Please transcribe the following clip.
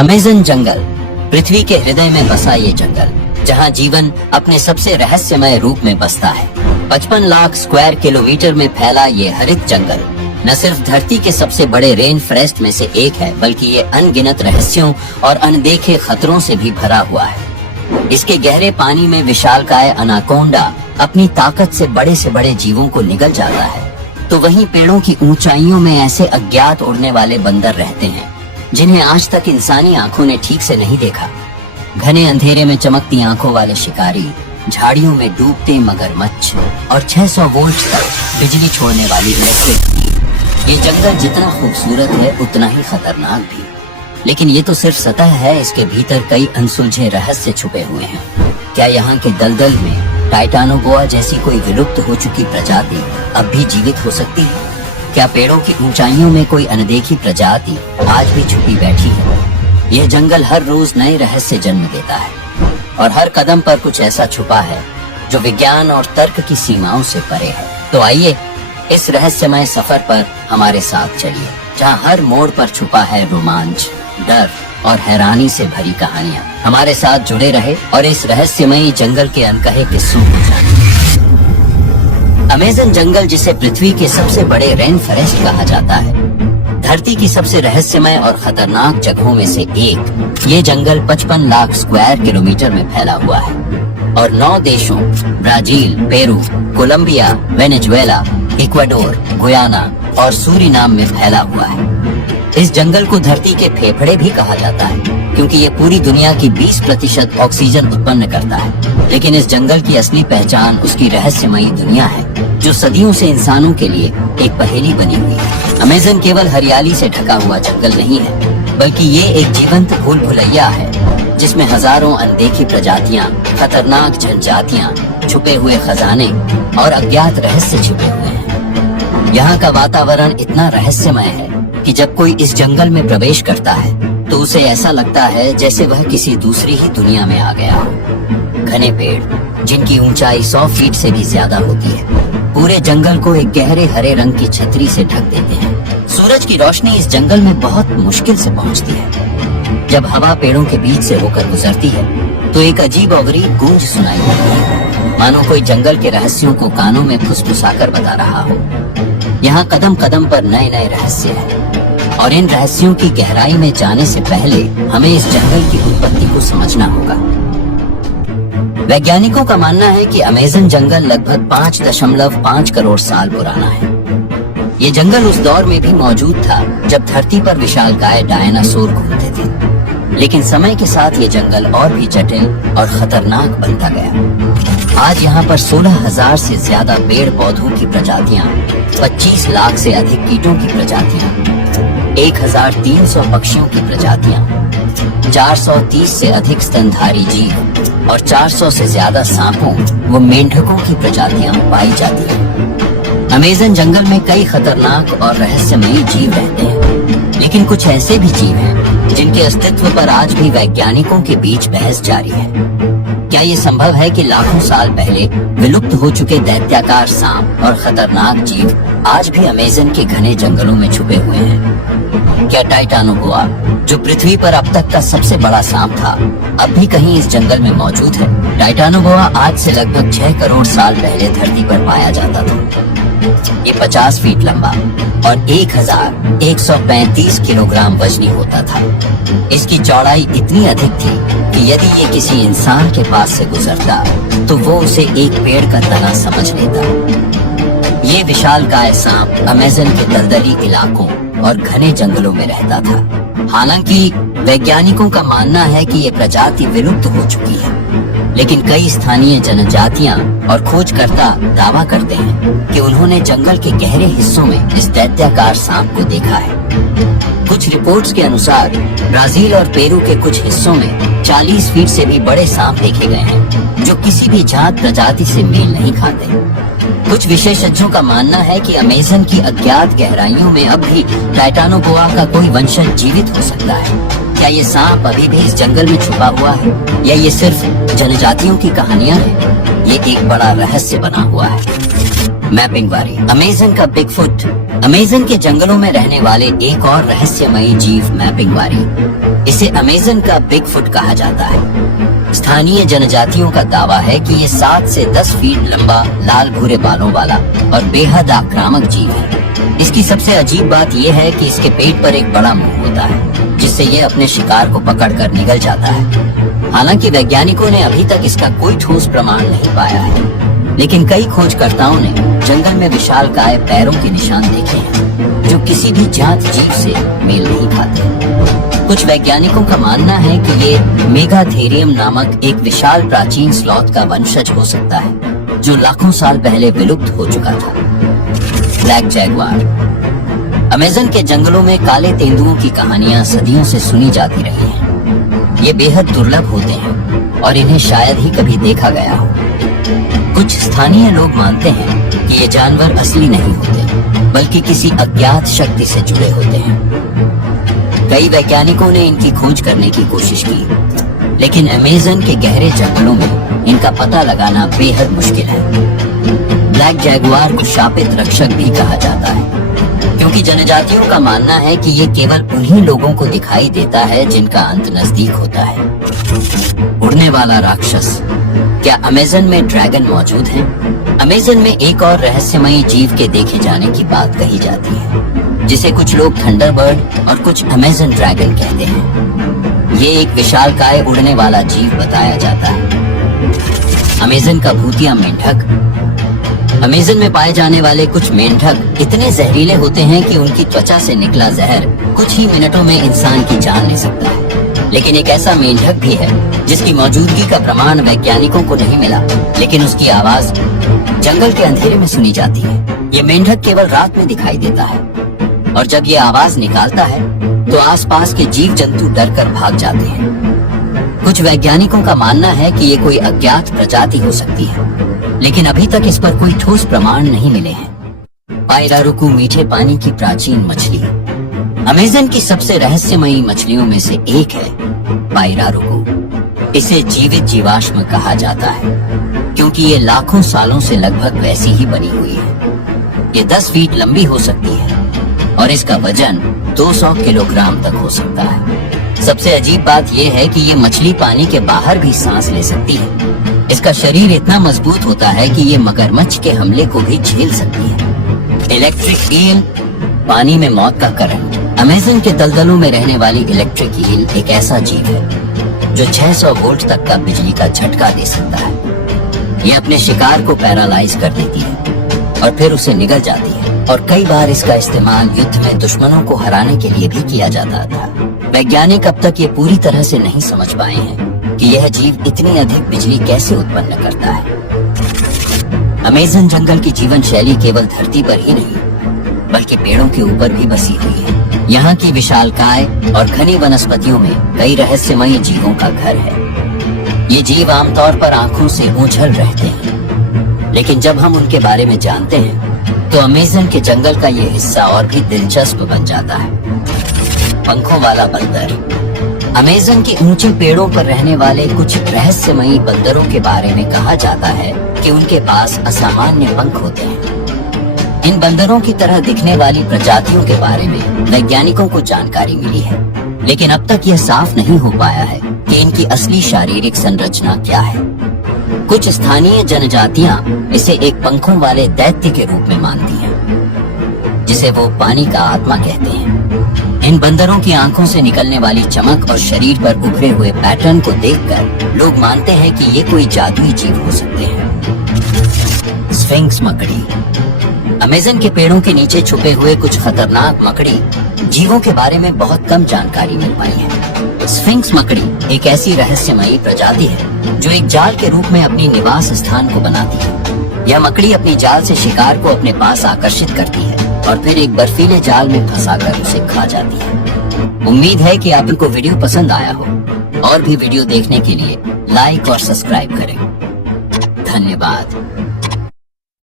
Amazon जंगल, पृथ्वी के हृदय में बसा ये जंगल, जहां जीवन अपने सबसे रहस्यमय रूप में बसता है। 55 लाख स्क्वायर किलोमीटर में फैला ये हरित जंगल न सिर्फ धरती के सबसे बड़े रेन फॉरेस्ट में से एक है, बल्कि ये अनगिनत रहस्यों और अनदेखे खतरों से भी भरा हुआ है। इसके गहरे पानी में विशालकाय अनाकोंडा अपनी ताकत से बड़े जीवों को निगल जाता है, तो वहीं पेड़ों की ऊंचाइयों में ऐसे अज्ञात उड़ने वाले बंदर रहते हैं जिन्हें आज तक इंसानी आंखों ने ठीक से नहीं देखा। घने अंधेरे में चमकती आंखों वाले शिकारी, झाड़ियों में डूबते मगरमच्छ और 600 वोल्ट तक बिजली छोड़ने वाली इलेक्ट्रिक। ये जंगल जितना खूबसूरत है उतना ही खतरनाक भी, लेकिन ये तो सिर्फ सतह है, इसके भीतर कई अनसुलझे रहस्य छुपे हुए हैं। क्या यहाँ के दलदल में टाइटानोबोआ जैसी कोई विलुप्त हो चुकी प्रजाति अब भी जीवित हो सकती है? क्या पेड़ों की ऊंचाइयों में कोई अनदेखी प्रजाति आज भी छुपी बैठी है? यह जंगल हर रोज नए रहस्य जन्म देता है और हर कदम पर कुछ ऐसा छुपा है जो विज्ञान और तर्क की सीमाओं से परे है। तो आइए इस रहस्यमय सफर पर हमारे साथ चलिए, जहां हर मोड़ पर छुपा है रोमांच, डर और हैरानी से भरी कहानियां। हमारे साथ जुड़े रहे और इस रहस्यमयी जंगल के अनकहे किस्सों को जानें। अमेज़न जंगल, जिसे पृथ्वी के सबसे बड़े रेन फॉरेस्ट कहा जाता है, धरती की सबसे रहस्यमय और खतरनाक जगहों में से एक। ये जंगल 55 लाख स्क्वायर किलोमीटर में फैला हुआ है और 9 देशों Brazil, Peru, Colombia, Venezuela, Ecuador, Guyana और सूरीनाम में फैला हुआ है। इस जंगल को धरती के फेफड़े भी कहा जाता है, क्योंकि ये पूरी दुनिया की 20% ऑक्सीजन उत्पन्न करता है। लेकिन इस जंगल की असली पहचान उसकी रहस्यमयी दुनिया है, जो सदियों से इंसानों के लिए एक पहेली बनी हुई है। अमेज़न केवल हरियाली से ढका हुआ जंगल नहीं है, बल्कि ये एक जीवंत भूल भुलैया है, जिसमें हजारों अनदेखी प्रजातियां, खतरनाक जनजातियां, छुपे हुए खजाने और अज्ञात रहस्य छिपे हुए हैं। यहाँ का वातावरण इतना रहस्यमय है कि जब कोई इस जंगल में प्रवेश करता है तो उसे ऐसा लगता है जैसे वह किसी दूसरी ही दुनिया में आ गया हो। घने पेड़, जिनकी ऊंचाई 100 फीट से भी ज्यादा होती है, पूरे जंगल को एक गहरे हरे रंग की छतरी से ढक देते हैं। सूरज की रोशनी इस जंगल में बहुत मुश्किल से पहुंचती है। जब हवा पेड़ों के बीच से होकर गुजरती है तो एक अजीब और गरीब गूंज सुनाई देती है, मानो कोई जंगल के रहस्यों को कानों में फुसफुसाकर बता रहा हो। यहाँ कदम कदम पर नए रहस्य हैं, और इन रहस्यों की गहराई में जाने से पहले हमें इस जंगल की उत्पत्ति को समझना होगा। वैज्ञानिकों का मानना है कि अमेज़न जंगल लगभग 5.5 करोड़ साल पुराना है। ये जंगल उस दौर में भी मौजूद था जब धरती पर विशालकाय डायनासोर घूमते थे, लेकिन समय के साथ ये जंगल और भी जटिल और खतरनाक बनता गया। आज यहाँ पर 16,000 से ज्यादा पेड़ पौधों की प्रजातियां, 25 लाख से अधिक कीटों की प्रजातियां, 1,300 पक्षियों की प्रजातियां, 430 से अधिक स्तनधारी जीव और 400 से ज्यादा सांपों व मेंढकों की प्रजातियां पाई जाती हैं। अमेज़न जंगल में कई खतरनाक और रहस्यमयी जीव रहते हैं, लेकिन कुछ ऐसे भी जीव हैं जिनके अस्तित्व पर आज भी वैज्ञानिकों के बीच बहस जारी है। क्या ये संभव है कि लाखों साल पहले विलुप्त हो चुके दैत्याकार सांप और खतरनाक जीव आज भी अमेज़न के घने जंगलों में छुपे हुए हैं? क्या टाइटानोबोआ, जो पृथ्वी पर अब तक का सबसे बड़ा सांप था, अब भी कहीं इस जंगल में मौजूद है? टाइटानोबोआ आज से लगभग 6 करोड़ साल पहले धरती पर पाया जाता था। ये 50 फीट लंबा और 1135 किलोग्राम वजनी होता था। इसकी चौड़ाई इतनी अधिक थी कि यदि ये किसी इंसान के पास से गुजरता तो वो उसे एक पेड़ का तना समझ लेता। ये विशालकाय सांप अमेज़न के दलदली इलाकों और घने जंगलों में रहता था। हालांकि वैज्ञानिकों का मानना है कि ये प्रजाति विलुप्त हो चुकी है, लेकिन कई स्थानीय जनजातियां और खोजकर्ता दावा करते हैं कि उन्होंने जंगल के गहरे हिस्सों में इस दैत्याकार सांप को देखा है। कुछ रिपोर्ट्स के अनुसार ब्राजील और पेरू के कुछ हिस्सों में 40 फीट से भी बड़े सांप देखे गए हैं, जो किसी भी जात प्रजाति से मेल नहीं खाते। कुछ विशेषज्ञों का मानना है कि अमेज़न की अज्ञात गहराइयों में अब भी टाइटानोबोआ का कोई वंशज जीवित हो सकता है। क्या ये सांप अभी भी इस जंगल में छुपा हुआ है, या ये सिर्फ जनजातियों की कहानियां हैं? ये एक बड़ा रहस्य बना हुआ है। मैपिंगवारी, अमेज़न का बिगफुट। अमेज़न के जंगलों में रहने वाले एक और रहस्यमयी जीव मैपिंगवारी इसे अमेज़न का बिगफुट कहा जाता है। स्थानीय जनजातियों का दावा है कि ये 7 से 10 फीट लंबा, लाल भूरे बालों वाला और बेहद आक्रामक जीव है। इसकी सबसे अजीब बात यह है कि इसके पेट पर एक बड़ा मुंह होता है, जिससे ये अपने शिकार को पकड़कर निगल जाता है। हालांकि वैज्ञानिकों ने अभी तक इसका कोई ठोस प्रमाण नहीं पाया है, लेकिन कई खोजकर्ताओं ने जंगल में विशालकाय पैरों के निशान देखे हैं, जो किसी भी जांच जीव से मेल नहीं खाते। कुछ वैज्ञानिकों का मानना है कि ये मेगाथेरियम नामक एक विशाल प्राचीन स्लॉथ का वंशज हो सकता है, जो लाखों साल पहले विलुप्त हो चुका था। Black Jaguar. अमेज़न के जंगलों में काले तेंदुओं की कहानियां सदियों से सुनी जाती रही हैं। ये बेहद दुर्लभ होते हैं और इन्हें शायद ही कभी देखा गया हो। कुछ स्थानीय लोग मानते हैं कि ये जानवर असली नहीं होते, बल्कि किसी अज्ञात शक्ति से जुड़े होते हैं। कई वैज्ञानिकों ने इनकी खोज करने की कोशिश की, लेकिन अमेज़न के गहरे जंगलों में इनका पता लगाना बेहद मुश्किल है। ब्लैक जैगुआर को शापित रक्षक भी कहा जाता है, क्योंकि जनजातियों का मानना है कि ये केवल उन्हीं लोगों को दिखाई देता है जिनका अंत नजदीक होता है। उड़ने वाला राक्षस। क्या अमेज़न में ड्रैगन मौजूद हैं? अमेज़न में एक और रहस्यमयी जीव के देखे जाने की बात कही जाती है, जिसे कुछ लोग थंडरबर्ड और कुछ अमेज़न ड्रैगन कहते हैं। ये एक विशालकाय उड़ने वाला जीव बताया जाता है। अमेज़न का भूतिया मेंढक। अमेज़न में पाए जाने वाले कुछ मेंढक इतने जहरीले होते हैं कि उनकी त्वचा से निकला जहर कुछ ही मिनटों में इंसान की जान ले सकता है। लेकिन एक ऐसा मेंढक भी है जिसकी मौजूदगी का प्रमाण वैज्ञानिकों को नहीं मिला, लेकिन उसकी आवाज जंगल के अंधेरे में सुनी जाती है। ये मेंढक केवल रात में दिखाई देता है, और जब ये आवाज निकालता है तो आसपास के जीव जंतु डरकर भाग जाते हैं। कुछ वैज्ञानिकों का मानना है कि ये कोई अज्ञात प्रजाति हो सकती है, लेकिन अभी तक इस पर कोई ठोस प्रमाण नहीं मिले हैं। पायरारुकू मीठे पानी की प्राचीन मछली। अमेज़न की सबसे रहस्यमयी मछलियों में से एक है पायरारुकू। इसे जीवित जीवाश्म कहा जाता है, क्योंकि ये लाखों सालों से लगभग वैसी ही बनी हुई है। ये 10 फीट लंबी हो सकती है और इसका वजन 200 किलोग्राम तक हो सकता है। सबसे अजीब बात यह है कि ये मछली पानी के बाहर भी सांस ले सकती है। इसका शरीर इतना मजबूत होता है कि ये मगरमच्छ के हमले को भी झेल सकती है। Electric eel. पानी में मौत का करंट। अमेज़न के दलदलों में रहने वाली इलेक्ट्रिक ईल एक ऐसा जीव है जो 600 वोल्ट तक का बिजली का झटका दे सकता है। ये अपने शिकार को पैरालाइज कर देती है और फिर उसे निगल जाती है, और कई बार इसका इस्तेमाल युद्ध में दुश्मनों को हराने के लिए भी किया जाता था। वैज्ञानिक अब तक ये पूरी तरह से नहीं समझ पाए हैं कि यह जीव इतनी अधिक बिजली कैसे उत्पन्न करता है। अमेज़न जंगल की जीवन शैली केवल धरती पर ही नहीं, बल्कि पेड़ों के ऊपर भी बसी हुई है। यहाँ की विशालकाय और घनी वनस्पतियों में कई रहस्यमयी जीवों का घर है। ये जीव आमतौर पर आंखों से ओझल रहते हैं, लेकिन जब हम उनके बारे में जानते हैं तो अमेज़न के जंगल का ये हिस्सा और भी दिलचस्प बन जाता है। पंखों वाला बंदर। अमेज़न के ऊंचे पेड़ों पर रहने वाले कुछ रहस्यमयी बंदरों के बारे में कहा जाता है कि उनके पास असामान्य पंख होते हैं। इन बंदरों की तरह दिखने वाली प्रजातियों के बारे में वैज्ञानिकों को जानकारी मिली है, लेकिन अब तक यह साफ नहीं हो पाया है कि इनकी असली शारीरिक संरचना क्या है। कुछ स्थानीय जनजातियां इसे एक पंखों वाले दैत्य के रूप में मानती हैं, जिसे वो पानी का आत्मा कहते हैं। इन बंदरों की आंखों से निकलने वाली चमक और शरीर पर उभरे हुए पैटर्न को देखकर लोग मानते हैं कि ये कोई जादुई जीव हो सकते हैं। स्फिंक्स मकड़ी। अमेज़न के पेड़ों के नीचे छुपे हुए कुछ खतरनाक मकड़ी जीवों के बारे में बहुत कम जानकारी मिल पाई है। स्फिंक्स मकड़ी एक ऐसी रहस्यमयी प्रजाति है जो एक जाल के रूप में अपनी निवास स्थान को बनाती है। यह मकड़ी अपनी जाल से शिकार को अपने पास आकर्षित करती है और फिर एक बर्फीले जाल में फंसाकर उसे खा जाती है। उम्मीद है कि आपको वीडियो पसंद आया हो। और भी वीडियो देखने के लिए लाइक और सब्सक्राइब करें। धन्यवाद।